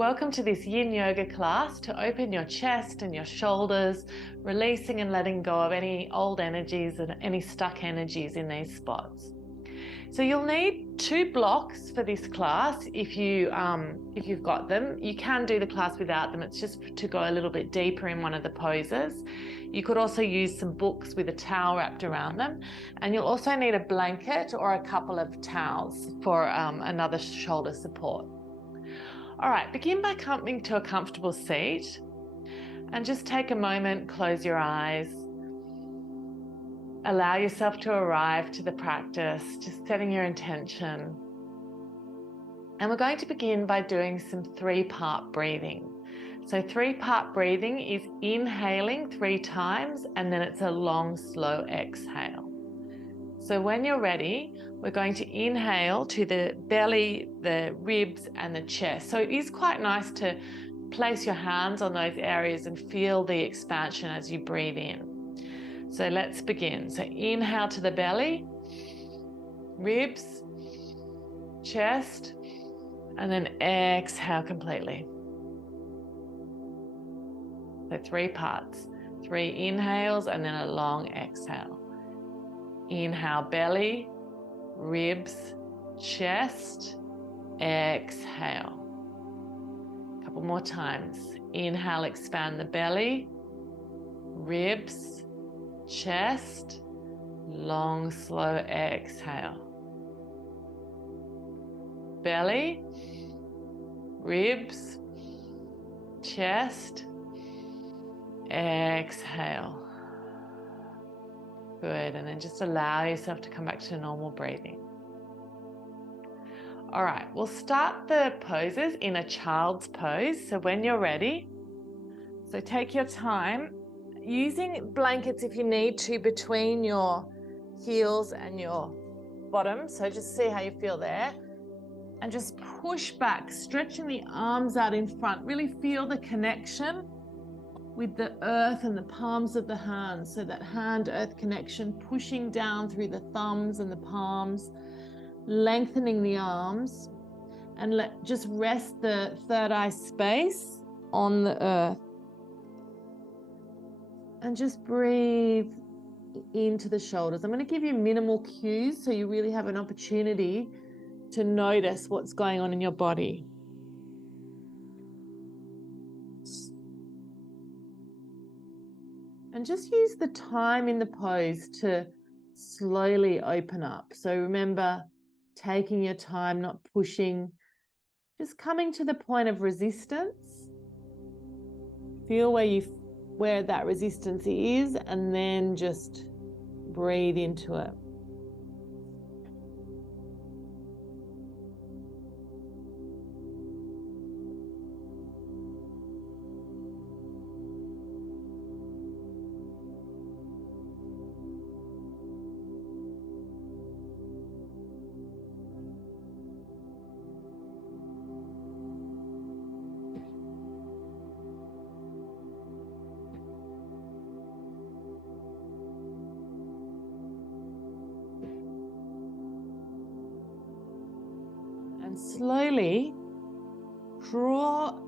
Welcome to this Yin Yoga class to open your chest and your shoulders, releasing and letting go of any old energies and any stuck energies in these spots. So you'll need 2 blocks for this class if you've got them. You can do the class without them. It's just to go a little bit deeper in one of the poses. You could also use some books with a towel wrapped around them. And you'll also need a blanket or a couple of towels for another shoulder support. All right, begin by coming to a comfortable seat and just take a moment, close your eyes. Allow yourself to arrive to the practice, just setting your intention. And we're going to begin by doing some 3-part breathing. So 3-part breathing is inhaling 3 times and then it's a long, slow exhale. So when you're ready, we're going to inhale to the belly, the ribs and the chest. So it is quite nice to place your hands on those areas and feel the expansion as you breathe in. So let's begin. So inhale to the belly, ribs, chest, and then exhale completely. So 3 parts, 3 inhales and then a long exhale. Inhale, belly, ribs, chest, exhale. A couple more times. Inhale, expand the belly, ribs, chest, long, slow exhale. Belly, ribs, chest, exhale. Good, and then just allow yourself to come back to normal breathing. All right, we'll start the poses in a child's pose. So when you're ready, so take your time, using blankets if you need to between your heels and your bottom. So just see how you feel there. And just push back, stretching the arms out in front. Really feel the connection with the earth and the palms of the hands. So that hand-earth connection, pushing down through the thumbs and the palms, lengthening the arms, and just rest the third eye space on the earth. And just breathe into the shoulders. I'm going to give you minimal cues so you really have an opportunity to notice what's going on in your body. And just use the time in the pose to slowly open up. So remember, taking your time, not pushing, just coming to the point of resistance. Feel where that resistance is, and then just breathe into it. And slowly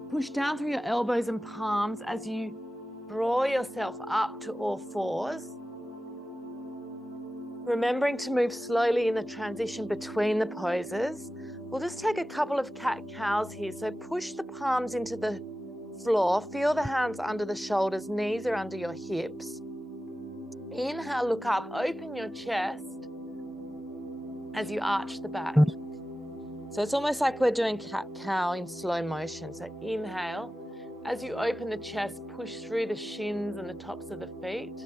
push down through your elbows and palms as you draw yourself up to all fours. Remembering to move slowly in the transition between the poses. We'll just take a couple of cat-cows here. So push the palms into the floor. Feel the hands under the shoulders, knees are under your hips. Inhale, look up, open your chest as you arch the back. So it's almost like we're doing cat-cow in slow motion. So inhale, as you open the chest, push through the shins and the tops of the feet.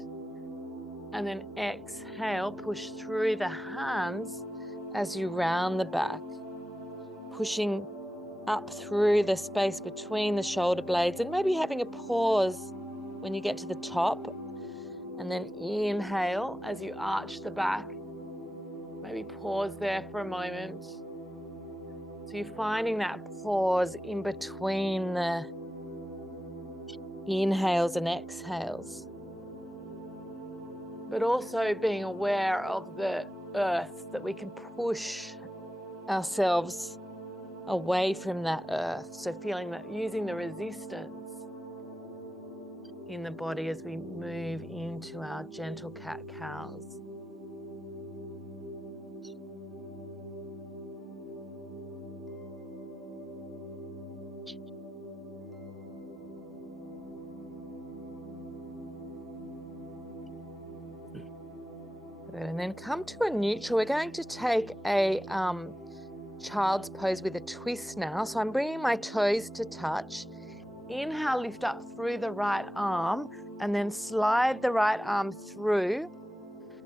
And then exhale, push through the hands as you round the back, pushing up through the space between the shoulder blades, and maybe having a pause when you get to the top. And then inhale as you arch the back. Maybe pause there for a moment. So you're finding that pause in between the inhales and exhales, but also being aware of the earth, that we can push ourselves away from that earth. So feeling that, using the resistance in the body as we move into our gentle cat-cows. Good. And then come to a neutral. We're going to take a child's pose with a twist now. So I'm bringing my toes to touch. Inhale, lift up through the right arm, and then slide the right arm through.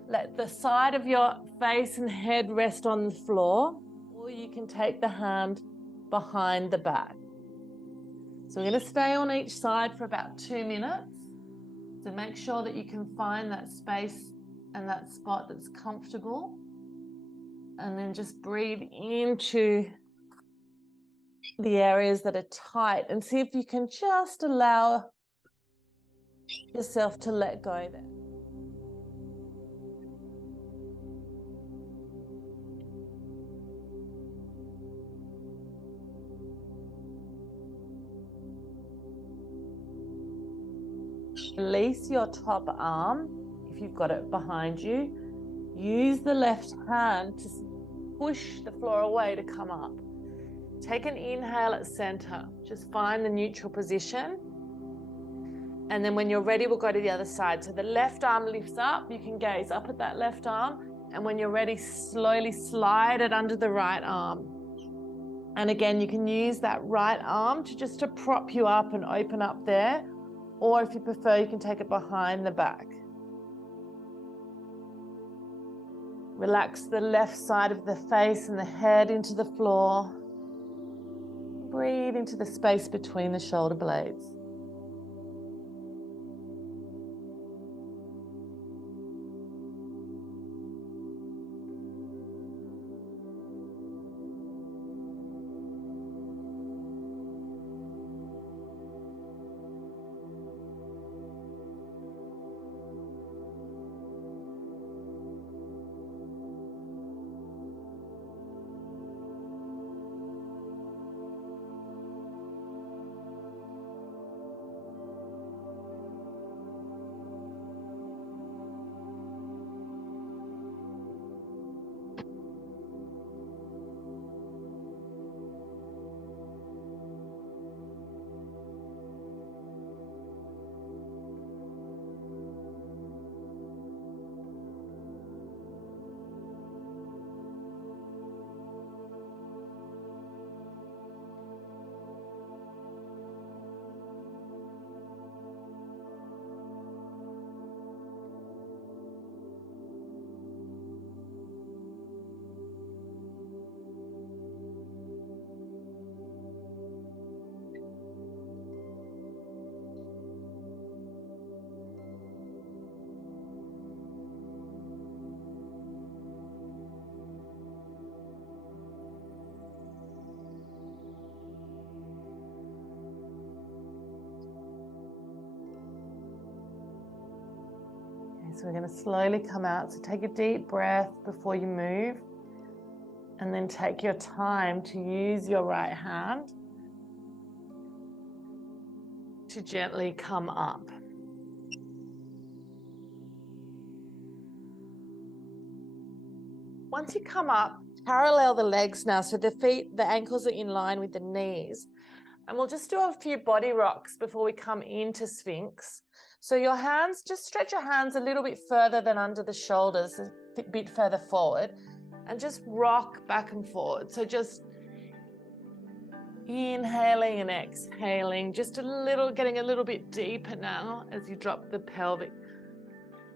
Let the side of your face and head rest on the floor, or you can take the hand behind the back. So we're going to stay on each side for about 2 minutes. So make sure that you can find that space and that spot that's comfortable. And then just breathe into the areas that are tight and see if you can just allow yourself to let go there. Release your top arm if you've got it behind you. Use the left hand to push the floor away to come up. Take an inhale at center. Just find the neutral position. And then when you're ready, we'll go to the other side. So the left arm lifts up. You can gaze up at that left arm. And when you're ready, slowly slide it under the right arm. And again, you can use that right arm to prop you up and open up there. Or if you prefer, you can take it behind the back. Relax the left side of the face and the head into the floor. Breathe into the space between the shoulder blades. So we're going to slowly come out. So take a deep breath before you move. And then take your time to use your right hand to gently come up. Once you come up, parallel the legs now. So the ankles are in line with the knees. And we'll just do a few body rocks before we come into Sphinx. So your hands, just stretch your hands a little bit further than under the shoulders, a bit further forward, and just rock back and forward. So just inhaling and exhaling, just getting a little bit deeper now as you drop the pelvic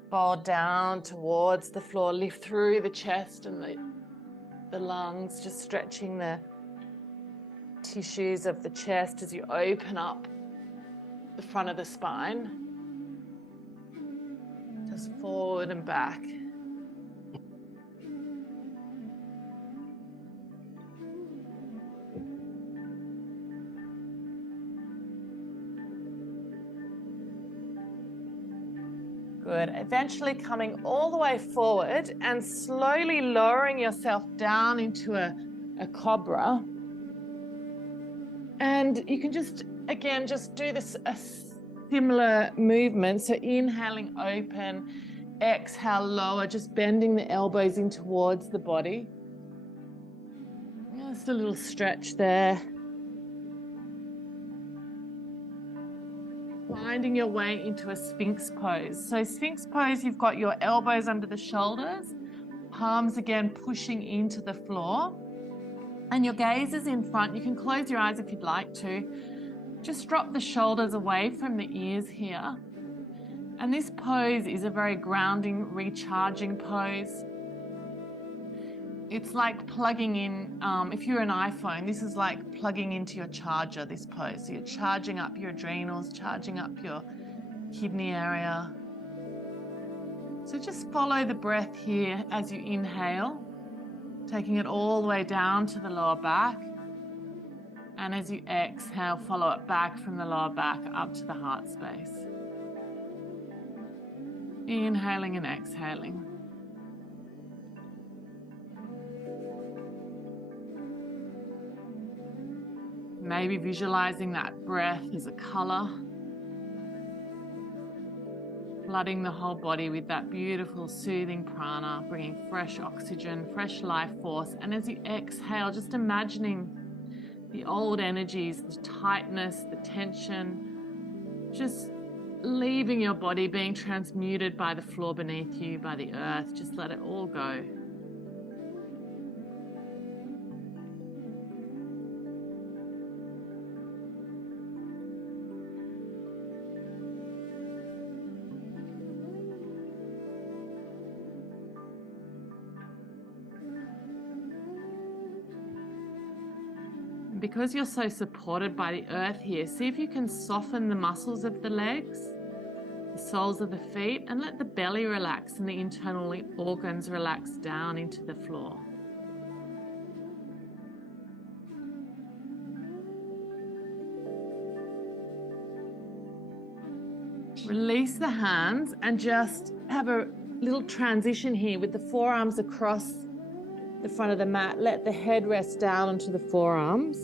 bowl down towards the floor. Lift through the chest and the lungs, just stretching the tissues of the chest as you open up the front of the spine. Just forward and back. Good. Eventually coming all the way forward and slowly lowering yourself down into a cobra. And you can just, again, just do this a similar movement. So inhaling, open, exhale, lower, just bending the elbows in towards the body. Just a little stretch there. Finding your way into a Sphinx pose. So Sphinx pose, you've got your elbows under the shoulders, palms again pushing into the floor, and your gaze is in front. You can close your eyes if you'd like to. Just drop the shoulders away from the ears here. And this pose is a very grounding, recharging pose. It's like plugging in, if you're an iPhone, this is like plugging into your charger, this pose. So you're charging up your adrenals, charging up your kidney area. So just follow the breath here as you inhale, taking it all the way down to the lower back. And as you exhale, follow it back from the lower back up to the heart space. Inhaling and exhaling. Maybe visualizing that breath as a color, flooding the whole body with that beautiful soothing prana, bringing fresh oxygen, fresh life force. And as you exhale, just imagining the old energies, the tightness, the tension, just leaving your body, being transmuted by the floor beneath you, by the earth. Just let it all go. Because you're so supported by the earth here, see if you can soften the muscles of the legs, the soles of the feet, and let the belly relax and the internal organs relax down into the floor. Release the hands and just have a little transition here with the forearms across the front of the mat. Let the head rest down onto the forearms.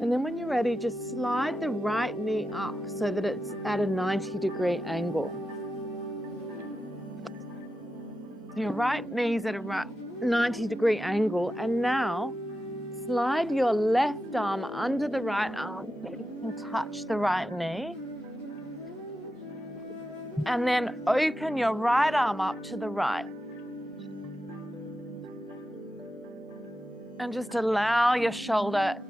And then when you're ready, just slide the right knee up so that it's at a 90-degree angle. So your right knee's at a 90-degree angle, and now slide your left arm under the right arm and touch the right knee. And then open your right arm up to the right. And just allow your shoulder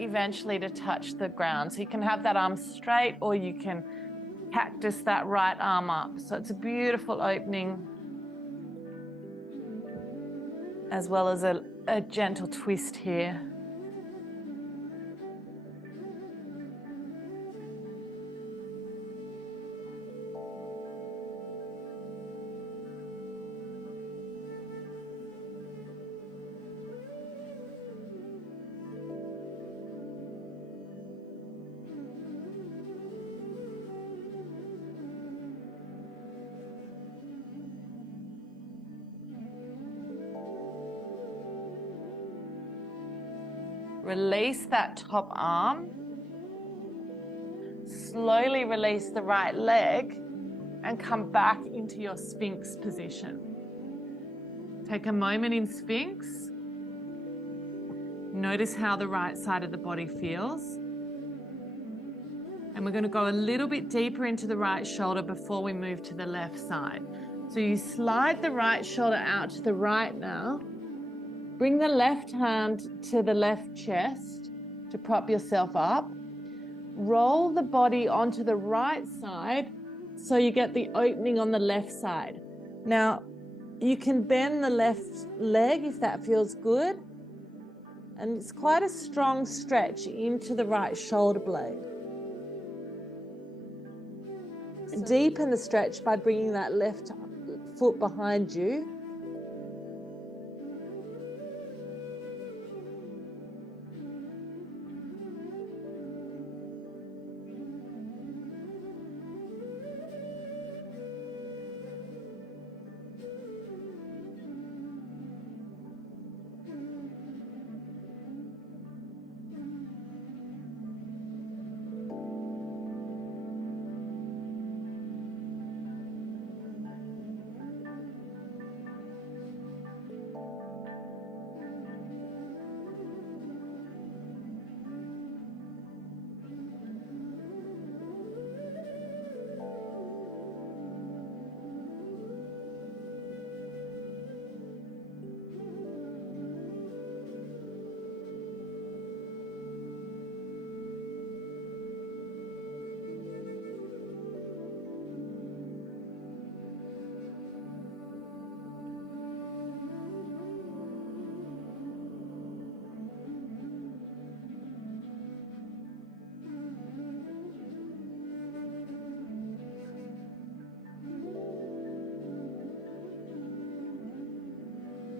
eventually to touch the ground. So you can have that arm straight, or you can cactus that right arm up. So it's a beautiful opening, as well as a gentle twist here. Release that top arm. Slowly release the right leg and come back into your Sphinx position. Take a moment in Sphinx. Notice how the right side of the body feels. And we're going to go a little bit deeper into the right shoulder before we move to the left side. So you slide the right shoulder out to the right now. Bring the left hand to the left chest to prop yourself up. Roll the body onto the right side so you get the opening on the left side. Now, you can bend the left leg if that feels good. And it's quite a strong stretch into the right shoulder blade. Deepen the stretch by bringing that left foot behind you.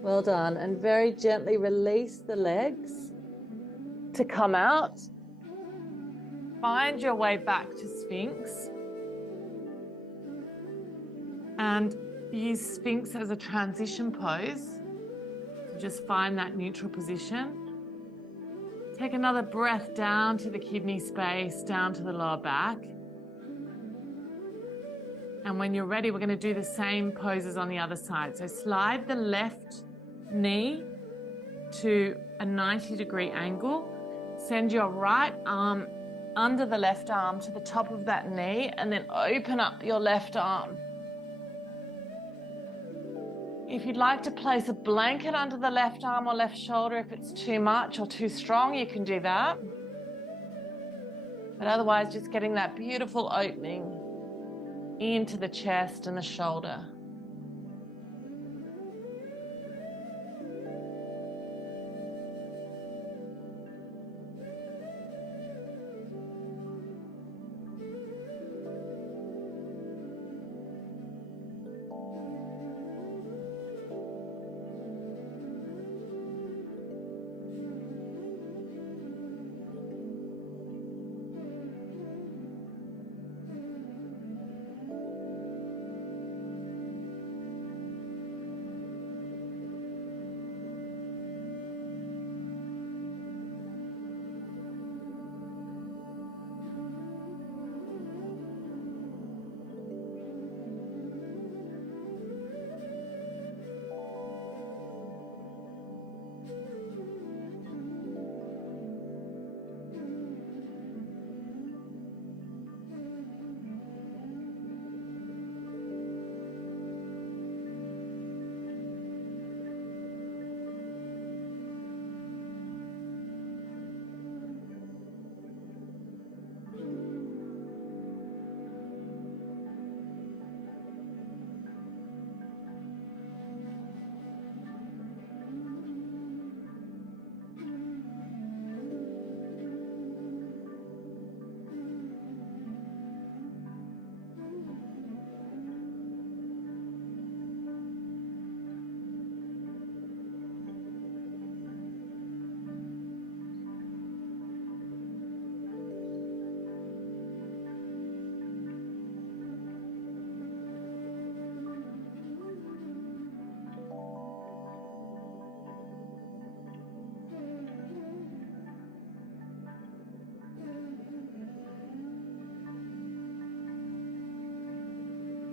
Well done. And very gently release the legs to come out. Find your way back to Sphinx. And use Sphinx as a transition pose. So just find that neutral position. Take another breath down to the kidney space, down to the lower back. And when you're ready, we're going to do the same poses on the other side. So slide the left knee to a 90-degree angle. Send your right arm under the left arm to the top of that knee, and then open up your left arm. If you'd like to place a blanket under the left arm or left shoulder, if it's too much or too strong, you can do that. But otherwise, just getting that beautiful opening into the chest and the shoulder.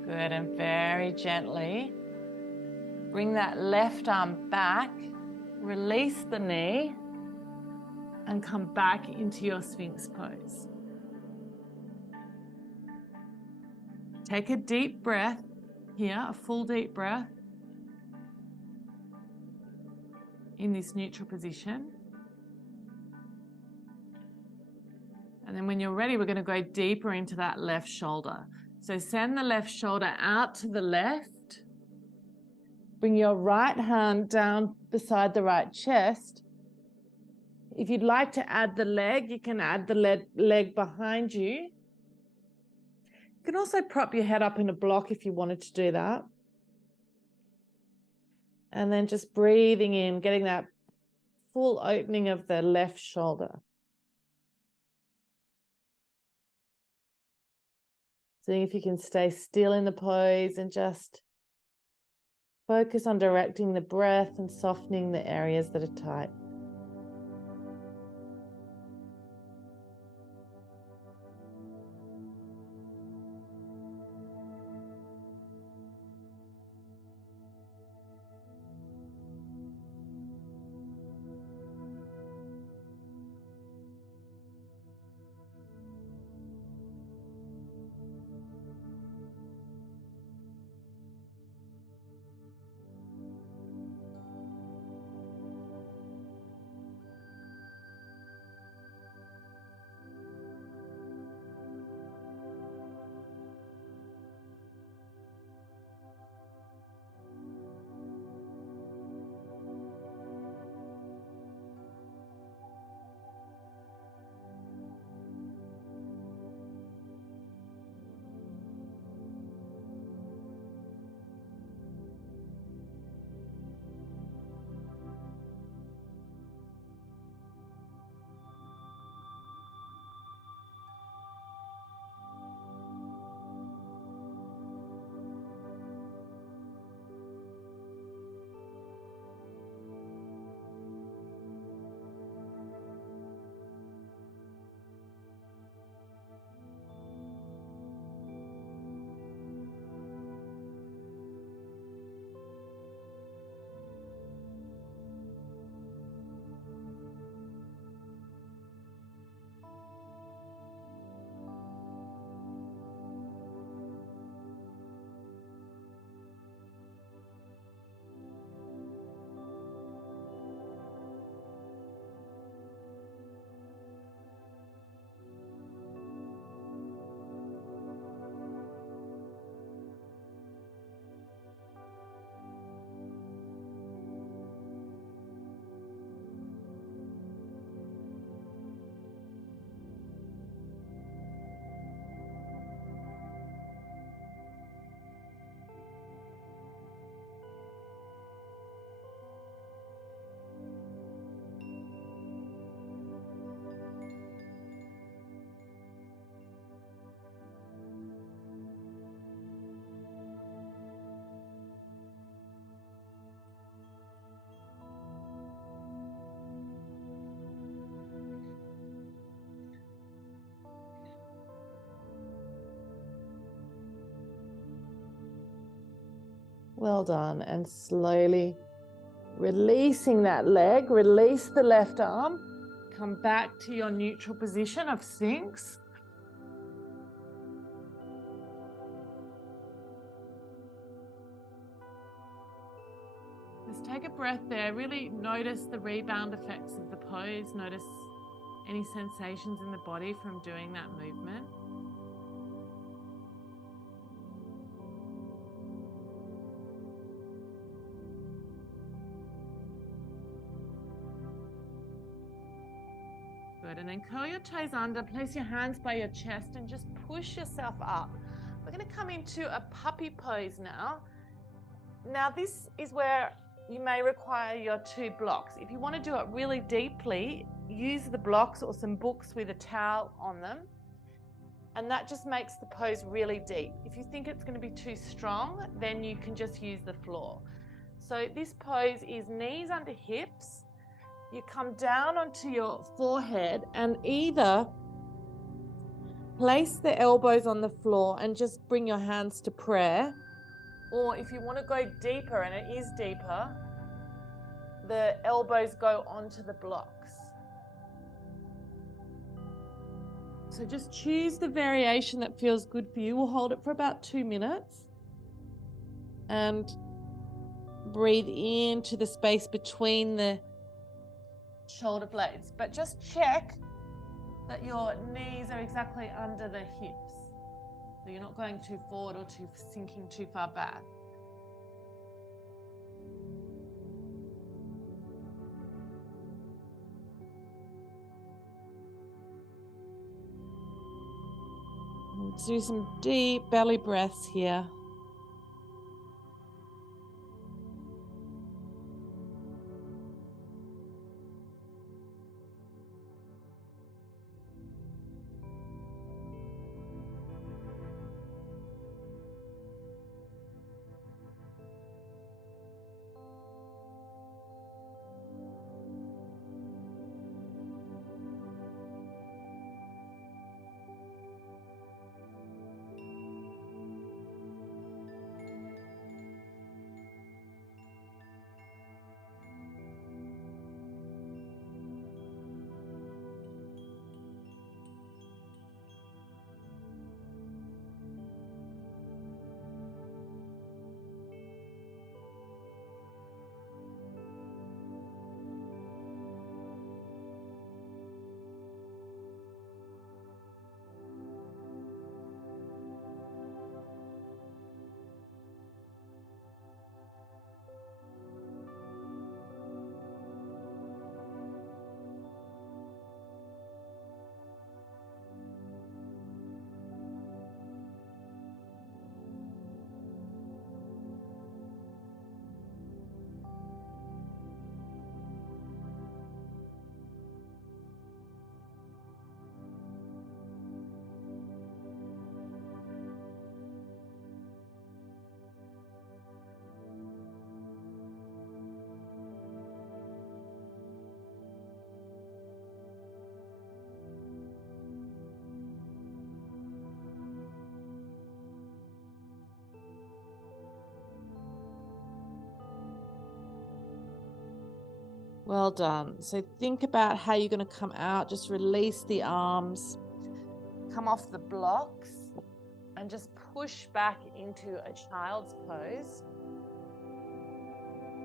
Good, and very gently bring that left arm back, release the knee, and come back into your Sphinx pose. Take a deep breath here, a full deep breath in this neutral position. And then when you're ready, we're going to go deeper into that left shoulder. So send the left shoulder out to the left. Bring your right hand down beside the right chest. If you'd like to add the leg, you can add the leg behind you. You can also prop your head up in a block if you wanted to do that. And then just breathing in, getting that full opening of the left shoulder. Seeing if you can stay still in the pose and just focus on directing the breath and softening the areas that are tight. Well done. And slowly releasing that leg, release the left arm, come back to your neutral position of Sphinx. Just take a breath there. Really notice the rebound effects of the pose. Notice any sensations in the body from doing that movement. Good, and then curl your toes under, place your hands by your chest and just push yourself up. We're going to come into a puppy pose now. Now this is where you may require your 2 blocks. If you want to do it really deeply, use the blocks or some books with a towel on them. And that just makes the pose really deep. If you think it's going to be too strong, then you can just use the floor. So this pose is knees under hips. You come down onto your forehead and either place the elbows on the floor and just bring your hands to prayer. Or if you want to go deeper, and it is deeper, the elbows go onto the blocks. So just choose the variation that feels good for you. We'll hold it for about 2 minutes. And breathe into the space between the shoulder blades. But just check that your knees are exactly under the hips. So you're not going too forward or sinking too far back. Let's do some deep belly breaths here. Well done. So think about how you're going to come out. Just release the arms, come off the blocks, and just push back into a child's pose.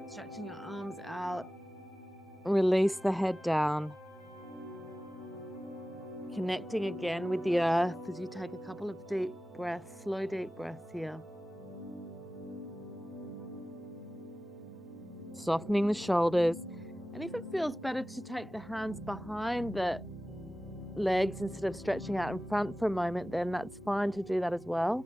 Stretching your arms out. Release the head down. Connecting again with the earth as you take a couple of deep breaths, slow deep breaths here. Softening the shoulders. And if it feels better to take the hands behind the legs instead of stretching out in front for a moment, then that's fine to do that as well.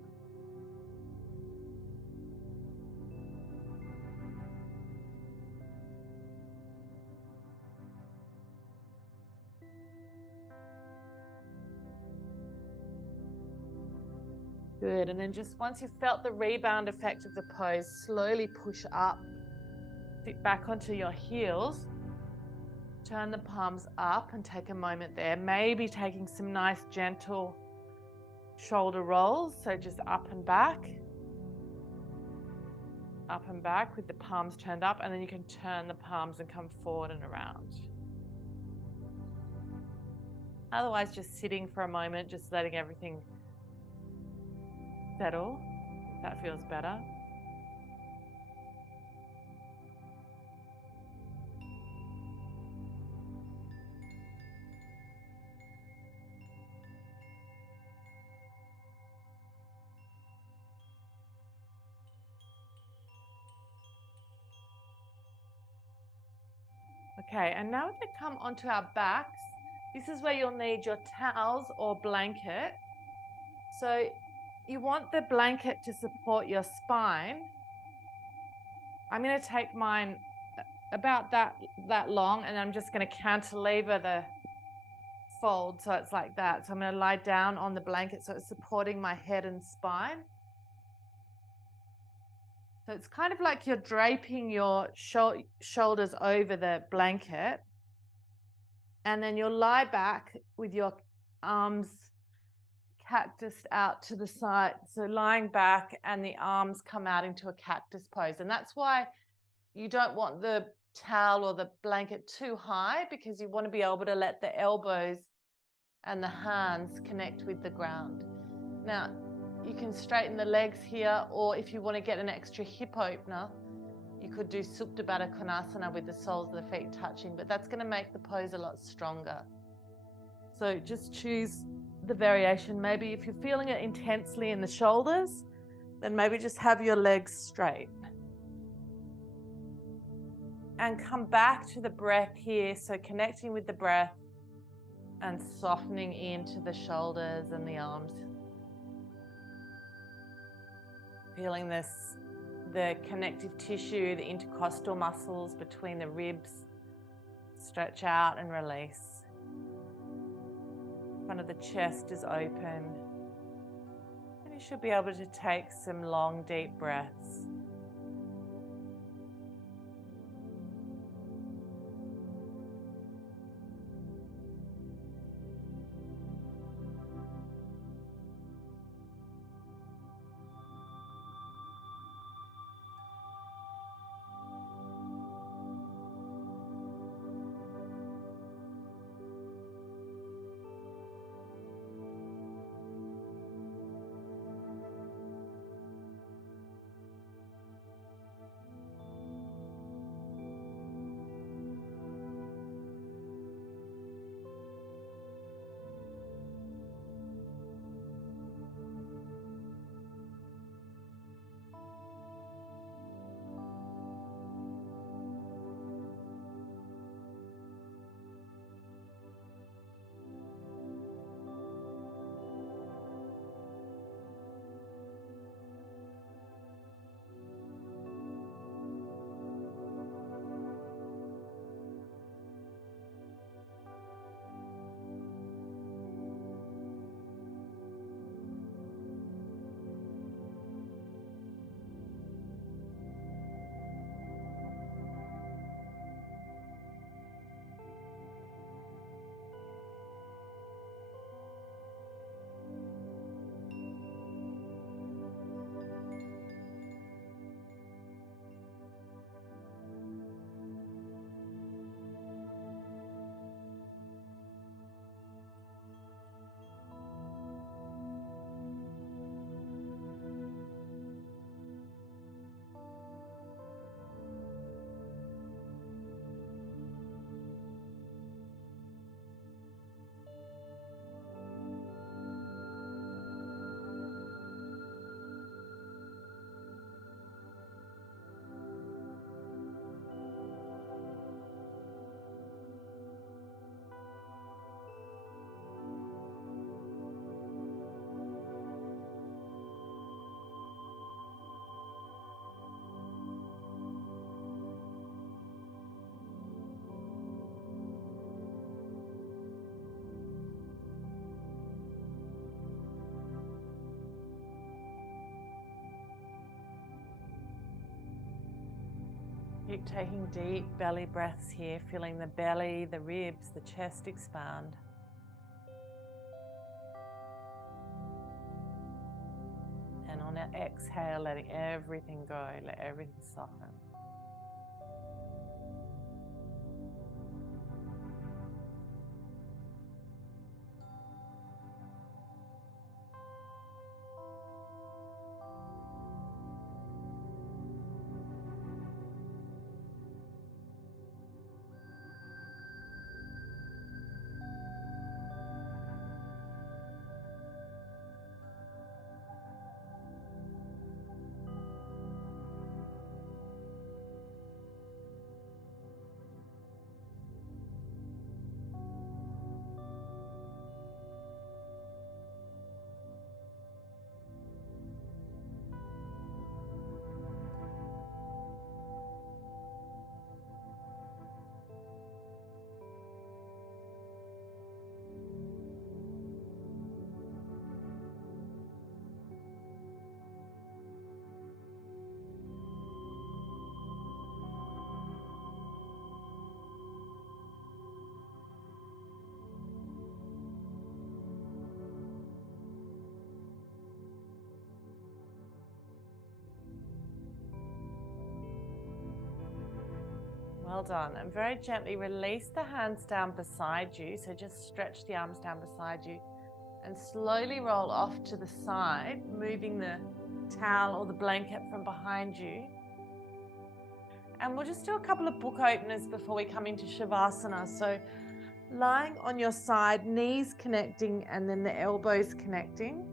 Good, and then just once you've felt the rebound effect of the pose, slowly push up, sit back onto your heels, turn the palms up and take a moment there, maybe taking some nice gentle shoulder rolls, so just up and back, up and back with the palms turned up, and then you can turn the palms and come forward and around. Otherwise, just sitting for a moment, just letting everything settle, if that feels better. Okay, and now we're going to come onto our backs. This is where you'll need your towels or blanket. So you want the blanket to support your spine. I'm going to take mine about that long, and I'm just going to cantilever the fold so it's like that. So I'm going to lie down on the blanket so it's supporting my head and spine. So it's kind of like you're draping your shoulders over the blanket, and then you'll lie back with your arms cactused out to the side. So lying back, and the arms come out into a cactus pose. And that's why you don't want the towel or the blanket too high, because you want to be able to let the elbows and the hands connect with the ground. Now, you can straighten the legs here, or if you want to get an extra hip opener, you could do Supta Baddha Konasana with the soles of the feet touching, but that's going to make the pose a lot stronger. So just choose the variation. Maybe if you're feeling it intensely in the shoulders, then maybe just have your legs straight. And come back to the breath here. So connecting with the breath and softening into the shoulders and the arms. Feeling the connective tissue, the intercostal muscles between the ribs stretch out and release. Front of the chest is open. And you should be able to take some long, deep breaths. Keep taking deep belly breaths here, feeling the belly, the ribs, the chest expand. And on exhale, letting everything go, let everything soften. Well done. And very gently release the hands down beside you. So just stretch the arms down beside you and slowly roll off to the side, moving the towel or the blanket from behind you. And we'll just do a couple of book openers before we come into Shavasana. So lying on your side, knees connecting and then the elbows connecting.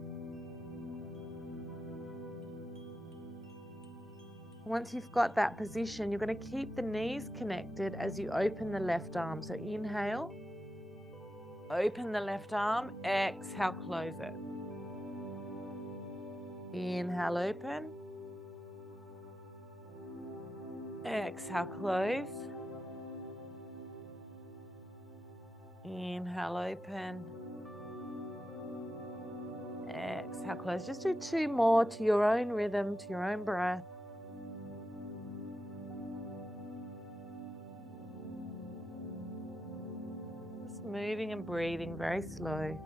Once you've got that position, you're going to keep the knees connected as you open the left arm. So inhale, open the left arm, exhale, close it. Inhale, open. Exhale, close. Inhale, open. Exhale, close. Just do two more to your own rhythm, to your own breath. Just moving and breathing very slow.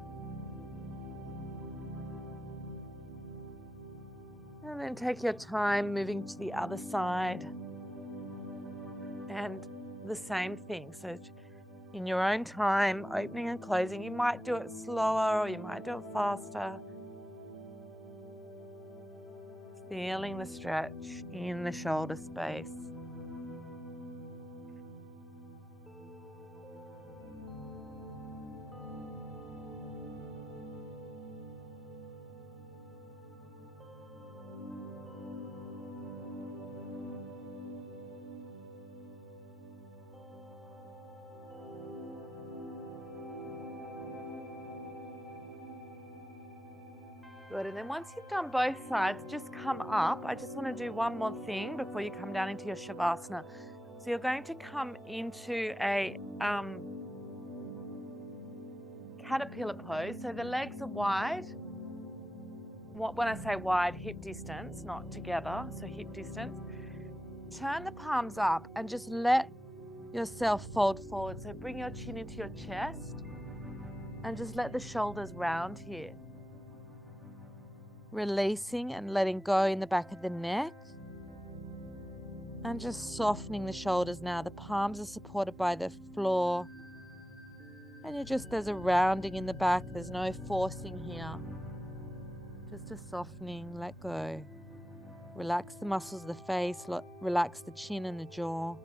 And then take your time moving to the other side. And the same thing. So in your own time, opening and closing, you might do it slower or you might do it faster. Feeling the stretch in the shoulder space. Good, and then once you've done both sides, just come up. I just want to do one more thing before you come down into your Shavasana. So you're going to come into a caterpillar pose. So the legs are wide. When I say wide, hip distance, not together, so hip distance. Turn the palms up and just let yourself fold forward. So bring your chin into your chest and just let the shoulders round here. Releasing and letting go in the back of the neck. And just softening the shoulders now. The palms are supported by the floor. And there's a rounding in the back. There's no forcing here. Just a softening, let go. Relax the muscles of the face, relax the chin and the jaw.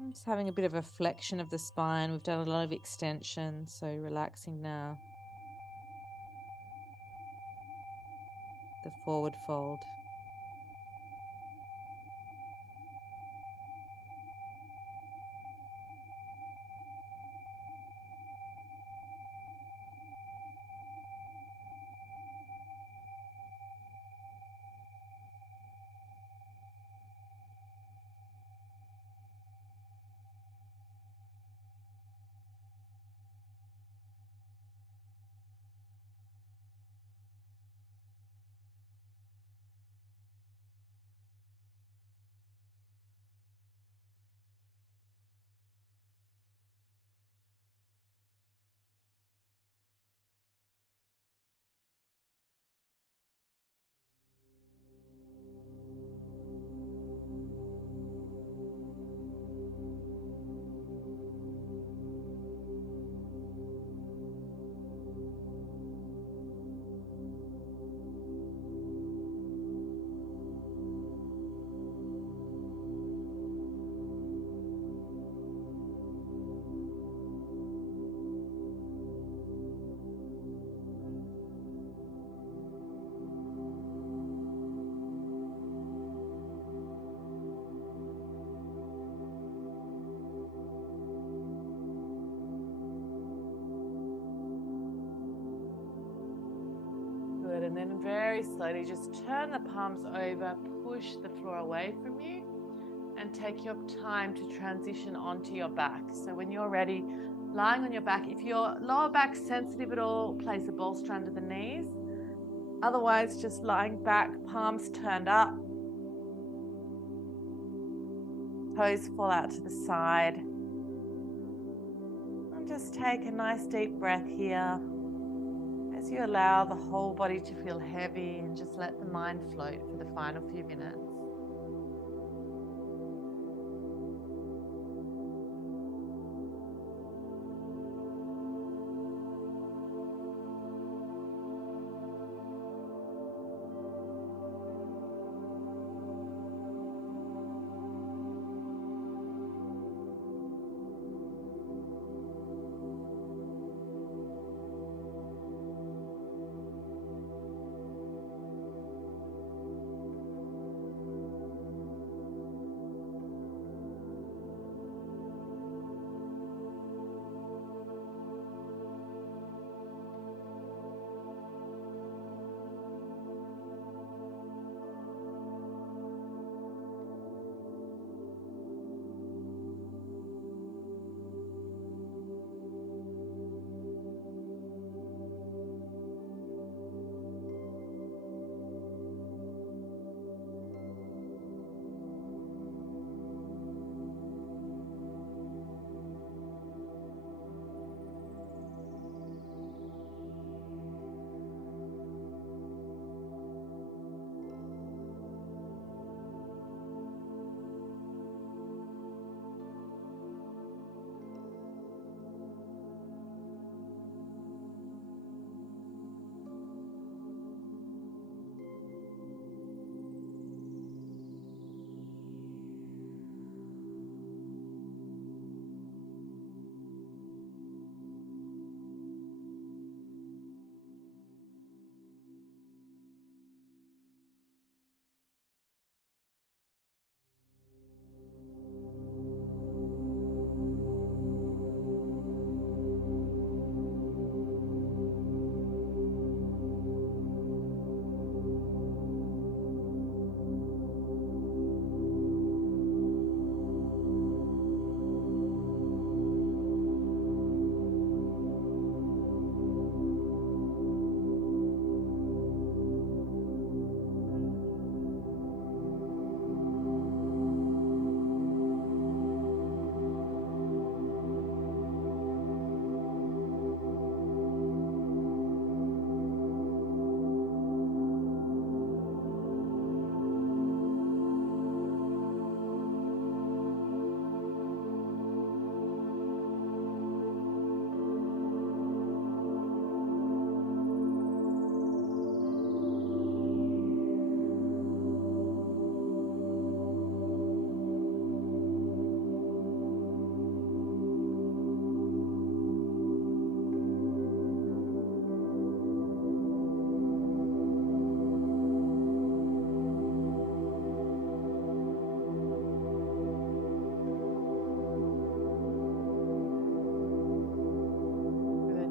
I'm just having a bit of a flexion of the spine. We've done a lot of extension, so relaxing now. The forward fold. And then very slowly just turn the palms over, push the floor away from you, and take your time to transition onto your back. So when you're ready, lying on your back, if your lower back's sensitive at all, place a bolster under the knees. Otherwise, just lying back, palms turned up, toes fall out to the side. And just take a nice deep breath here as you allow the whole body to feel heavy, and just let the mind float for the final few minutes.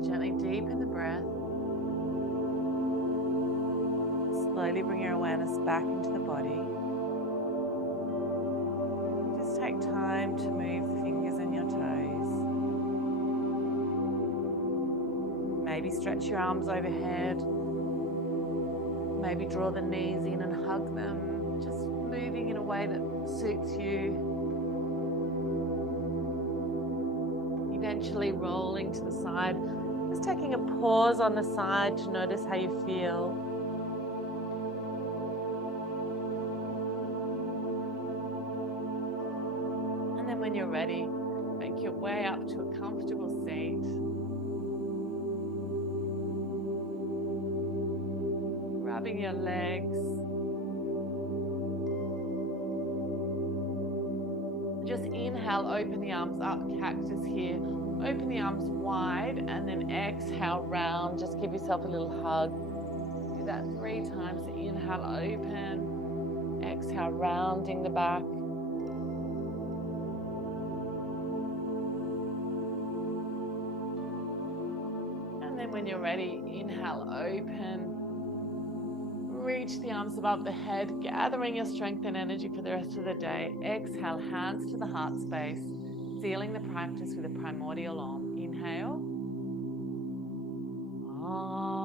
Gently deepen the breath. Slowly bring your awareness back into the body. Just take time to move the fingers and your toes. Maybe stretch your arms overhead. Maybe draw the knees in and hug them. Just moving in a way that suits you. Eventually rolling to the side. Just taking a pause on the side to notice how you feel. And then when you're ready, make your way up to a comfortable seat. Rubbing your legs. Just inhale, open the arms up, cactus here. Open the arms wide, and then exhale, round. Just give yourself a little hug. Do that 3 times. Inhale, open. Exhale, rounding the back. And then when you're ready, inhale, open. reach the arms above the head, gathering your strength and energy for the rest of the day. Exhale, hands to the heart space, sealing the practice with a primordial Om. Inhale. Om.